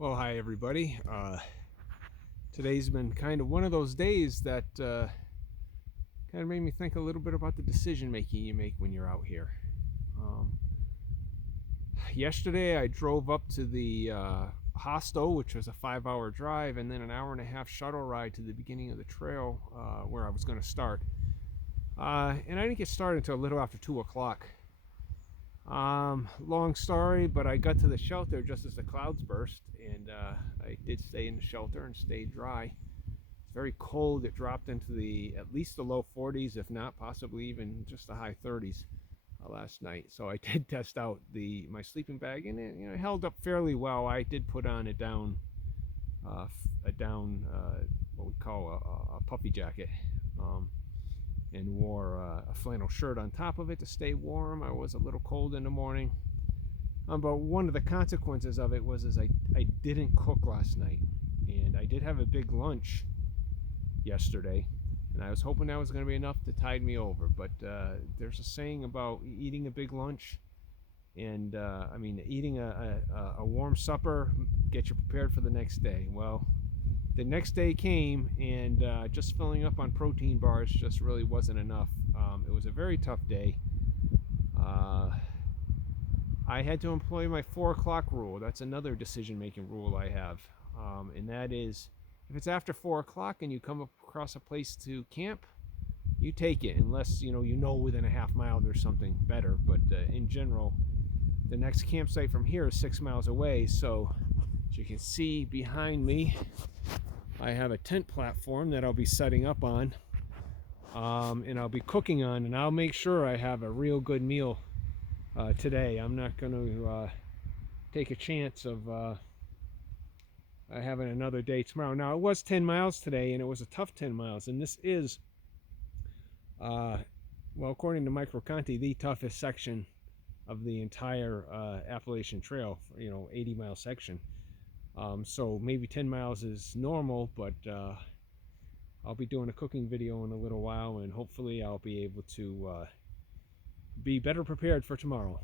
Well, hi everybody. Today's been kind of one of those days that kind of made me think a little bit about the decision making you make when you're out here. Um, Yesterday, I drove up to the hostel, which was a 5-hour drive, and then an hour and a half shuttle ride to the beginning of the trail where I was going to start. And I didn't get started until a little after 2 o'clock. Long story, but I got to the shelter just as the clouds burst, and I did stay in the shelter and stayed dry. It's very cold. It dropped into the at least the low 40s, if not possibly even just the high 30s last night. So I did test out my sleeping bag, and it held up fairly well. I did put on what we call a puffy jacket. And wore a flannel shirt on top of it to stay warm. I was a little cold in the morning. But one of the consequences of it was I didn't cook last night, and I did have a big lunch yesterday, and I was hoping that was going to be enough to tide me over. But there's a saying about eating a big lunch, and eating a warm supper get you prepared for the next day. Well, the next day came, and just filling up on protein bars just really wasn't enough. It was a very tough day. Uh, I had to employ my 4 o'clock rule. That's another decision-making rule I have, and that is, if it's after 4 o'clock and you come across a place to camp, you take it, unless you know within a half mile there's something better. But in general, the next campsite from here is 6 miles away. So, as you can see behind me, I have a tent platform that I'll be setting up on, and I'll be cooking on, and I'll make sure I have a real good meal today. I'm not going to take a chance of having another day tomorrow. Now, it was 10 miles today, and it was a tough 10 miles, and this is, well, according to Mike Rocanti, the toughest section of the entire Appalachian Trail, 80-mile section. So maybe 10 miles is normal, but I'll be doing a cooking video in a little while, and hopefully I'll be able to be better prepared for tomorrow.